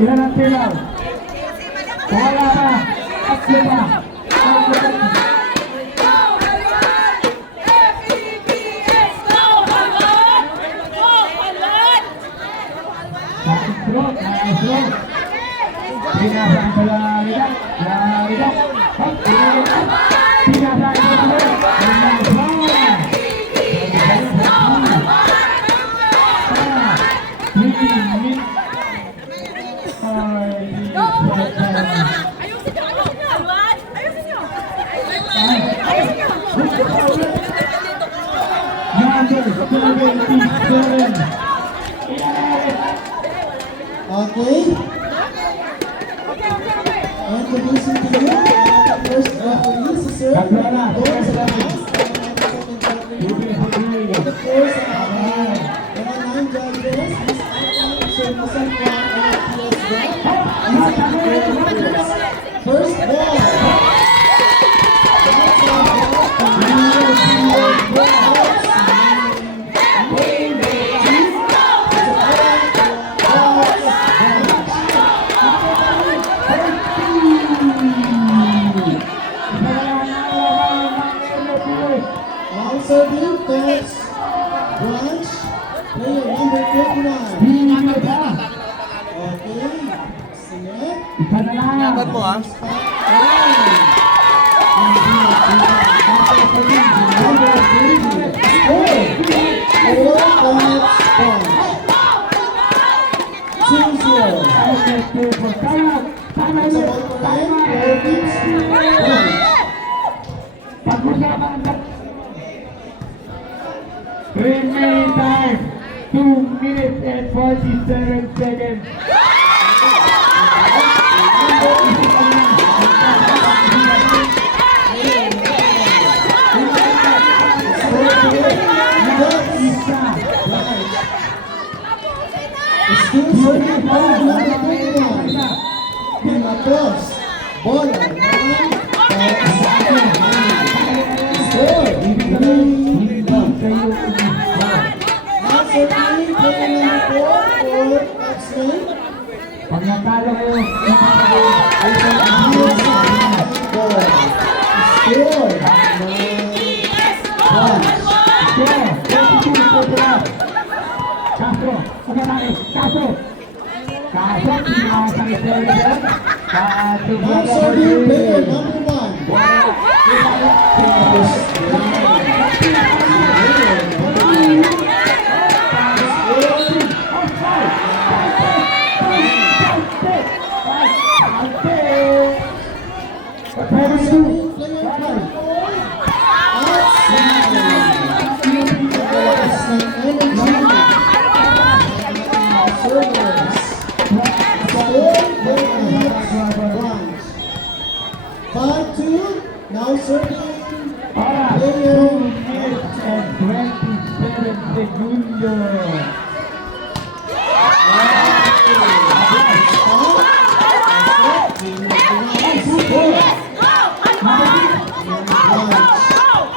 Ilan ang silaw? Wala na. At lima. Naisrot. Pinasaan sa Lidak. Lidak. Pinasaan sa Okay. Introducing to you the first referee, Sir. The first nine judges, first ball. Serving towards Branch, player number 39. Okay, Sinet. Ingat mo ha. Remaining time 2 minutes and 47 seconds. Bola, pag natalo kayo, now serving player 2 minutes and 27 seconds.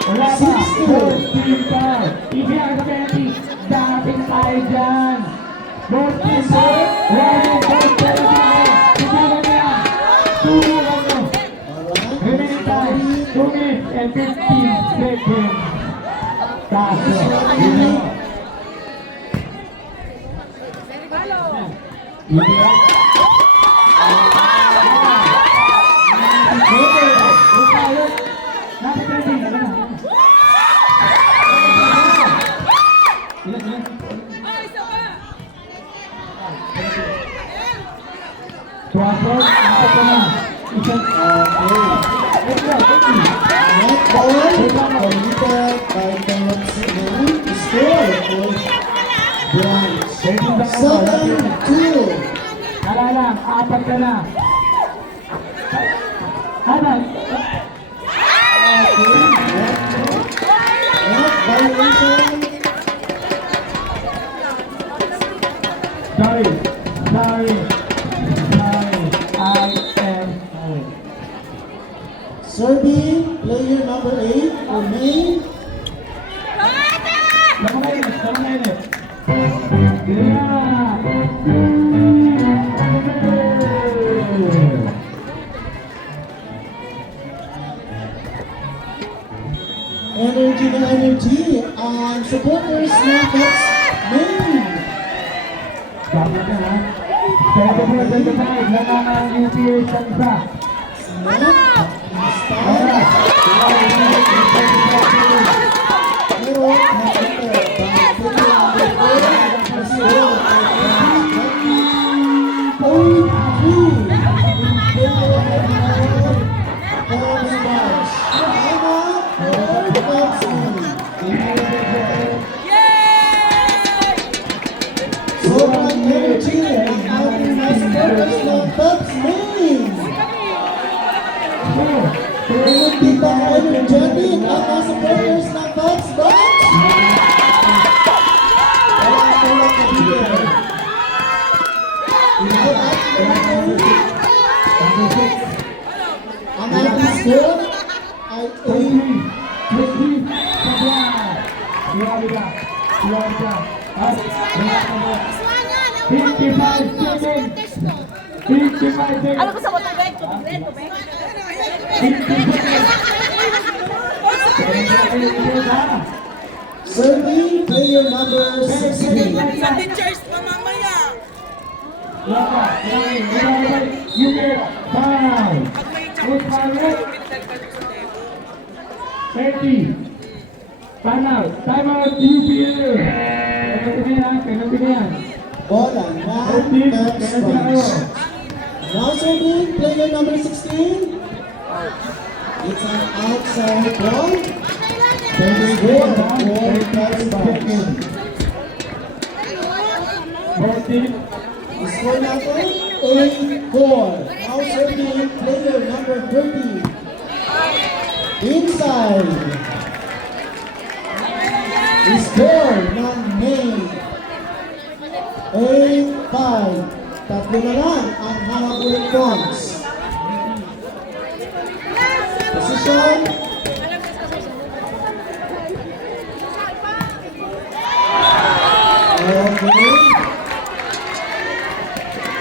Wala pa, 14 pa. Ibigay sa penalty. Dating tayo dyan. 14 pa. Running back penalty. Subukan niya. Subukan niyo. Remaining time, 2 minutes and 15 seconds. Kaso. Ibigay. Suasana, apa kena? Isang net ball completed by the score for Branch. 7-2. Kala lang, apat ka na. Apat. Net violation. Sorry. I am sorry. Serving player number 8 remain. Lama na init. Yeah. ng Pops Main. Dapat na ha. 24-25 lang ang UPA Sansa. Snap. Ora. Pero, nakita by player number 4. Score. Sobrang energy ang ating mga supporters ng Pops Main. Pinagtita energetic ang mga supporters ng Pops Box. Kaya ako lang kabigyan. Ang ating score ay 55 seconds. 55 seconds. Ano gusto mo? Tubig? Tubig? Tubig? 50 seconds. serving player number 16. Sa teachers pa mamaya. You get 5. Pag may Good five. 30. Time out. Time out. UPA. Penalty na yan. Bola na 13. Pops Penalty na kayo. Box. Now serving player number 16. It's an outside ball. 34 for Pops Box. 14. Score natin 8-4. Now serving player number 30. Inside. Score ng May 8-5. Tatlo na lang ang hahabulin points. Position. Okay.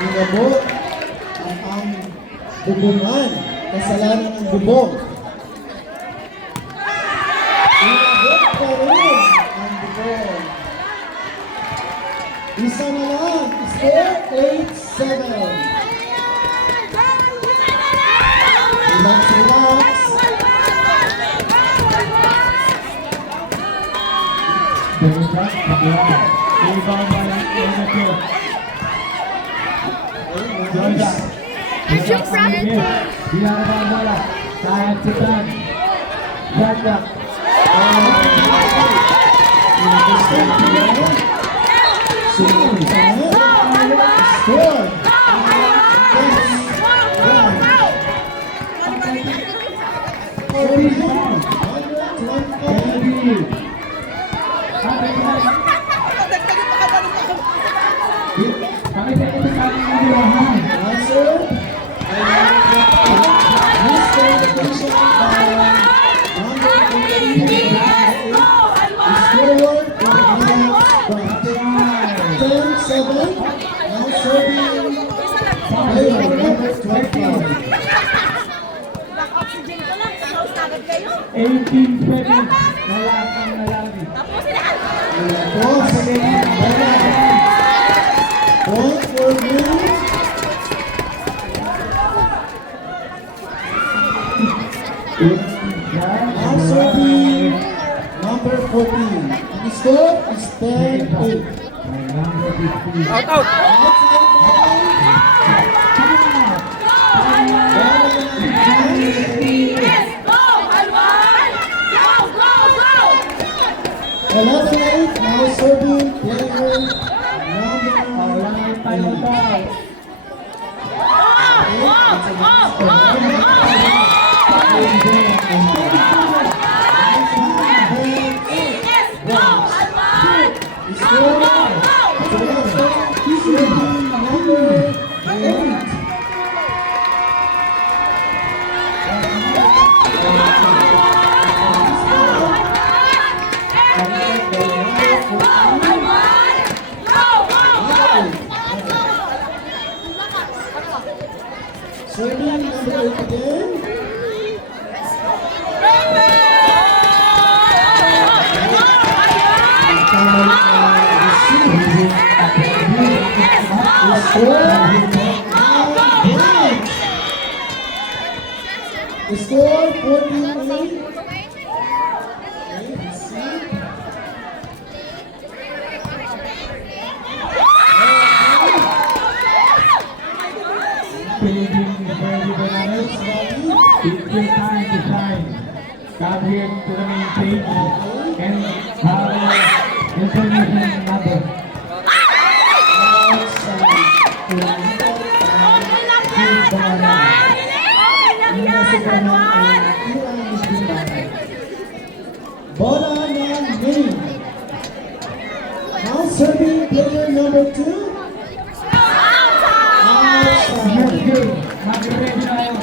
Inabot ang bubungan. Kasalanan ng bubong. Inabot pa rin ang bubong. Isa na lang. Score 8-7. Relax, relax. Rebound by Inacho. Georgia. Dia ada bola. Sayap cetan. Jaga. Score. Answer. Miscommunication by number 28. Scoreboard by 10-7. Now serving player number 25. Oxygen ko lang. Sa agad kayo. 18 seconds. Nalakang nalagi. Tapos sila. Boss. Point for me. Now serving number 14. The score is 10-8. Number 15. Out. Outside ball. Yes. Go. Alwan. Go. Go. Go. 11-8. Now serving player number Wala na yung time out. Yes. Go. Alwan. Serving number 8 again. Tama The score 14-8. Philippines is ready for bananas. It's your time to shine. Come here to the main stage and have information number. Bola ng Mini. Now serving player number 2. Yes, good. Mag-ready na kayo.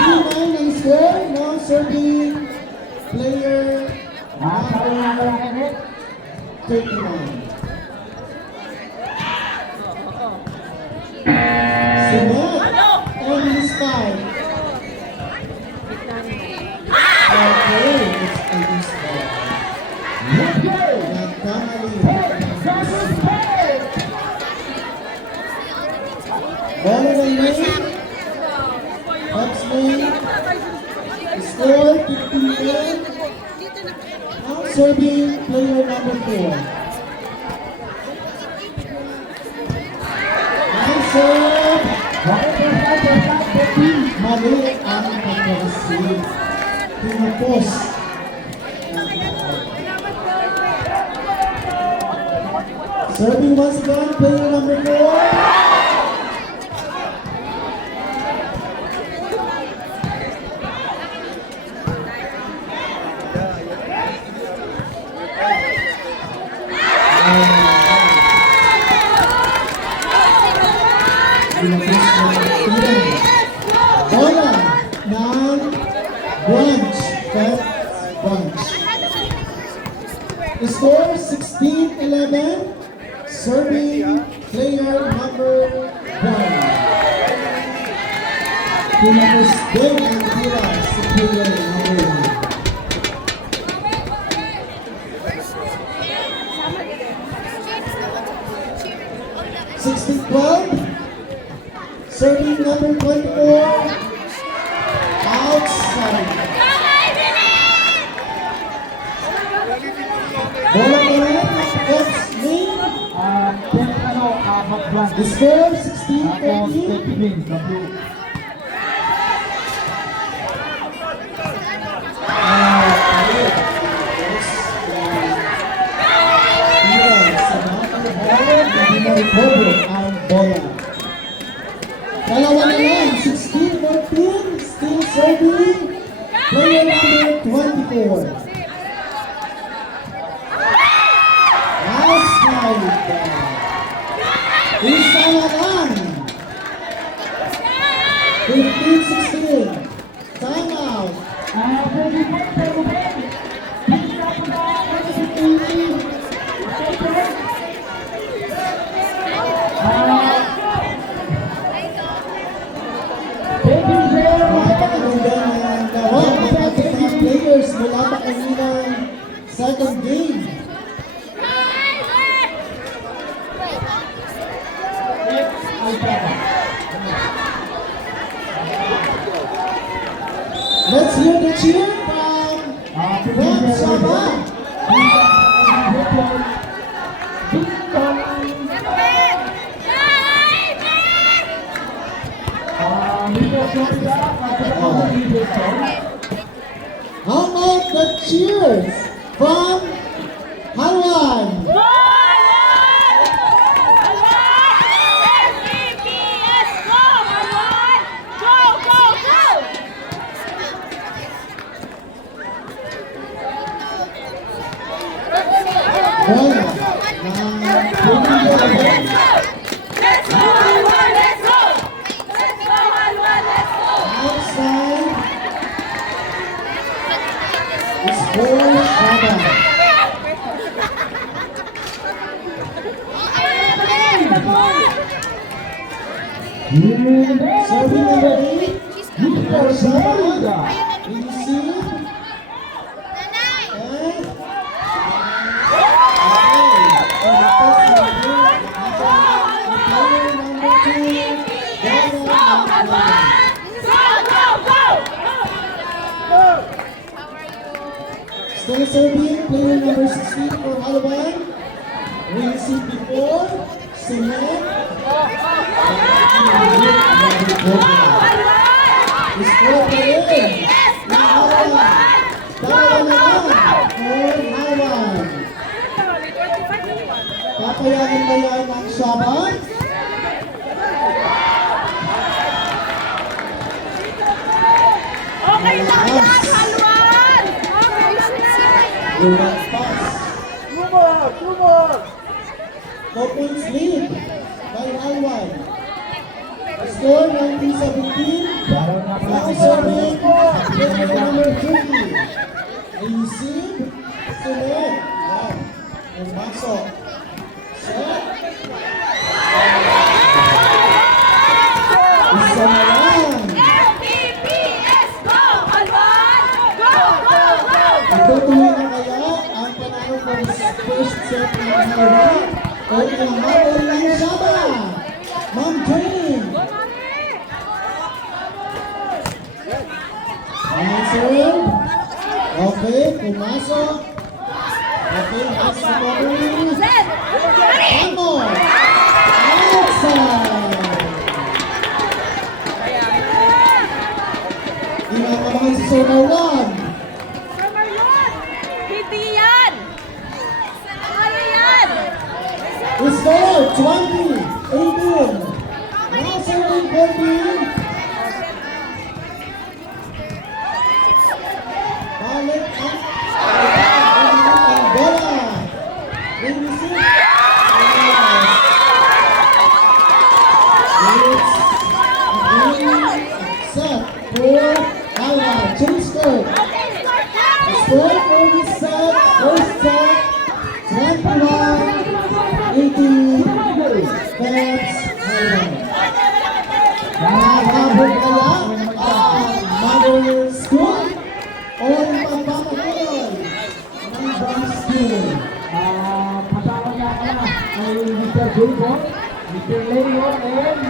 Ang score. Now serving player Sabi nga ka lang kayo. 39. Sinet and his five. Okay, it's a his five. Let's go! Nagkamali. Hey! Bola ng Mini. Next lane. Score 15-10. Now serving player number 4. Now serve. Mali ang pag-receive. Pinapos. Serving once again, player number 4. Bola ng Branch. Branch. The score 16-11. Serving player number 1. Pinapos din ang tira sa player number 1. 16-12. Serving number 24. Outside. Bola pa rin. That's me. Mag-blank. The score Tapos, 16-13. Philippines, W. Hindi na-recover ang bola. Dalawa na lang, 16-14, still serving, player number 24. Outside. Isa na lang. 15-16. Time out. Napakaganda ng gawa ng ating mga players mula pa kaninang second game. Let's hear the cheer from Sabah. How about the cheers from Halwan? Bola outside. It's for Sabah. Serving number 8 for Sabah. Receive. serving player number 16 for Halawan. Receive before. Cement. Score pa rin. Halawan. Dalawa na lang for Halawan. Papayagan ba yan ang Shaban? Okay lang yan, Halwan! Okay lang yan! Lumang pass. Two more. 4 points lead by Halawan. Score 19-17. Now serving player number 30. Receive. Cement. Yan. Pumasok. Set. Isa na lang. LPPS, go, Halwan! Go, go, go! Itutuloy na kaya ang panalo for first set ng Halawan o ang habol ng Shaba? Ma'am Jane. Answer. Okay, pumasok. Okay, next recovery. Zen! Vamos! Outside! Inakabahan si Sona 1. Sir Marlon! Hindi yan! Kaya yan! Score 20-18. Now serving 14. Balik ang bola. They receive. It's again set for Halawan. Change score. Okay, start now! Score for this set, first set, 21-18. That's Halawan. Nakahabol kaya ang Mother School o magpapatuloy ng Bronx School? Kasama niya ka na ay Mr. Jacob, Mr. Leo, and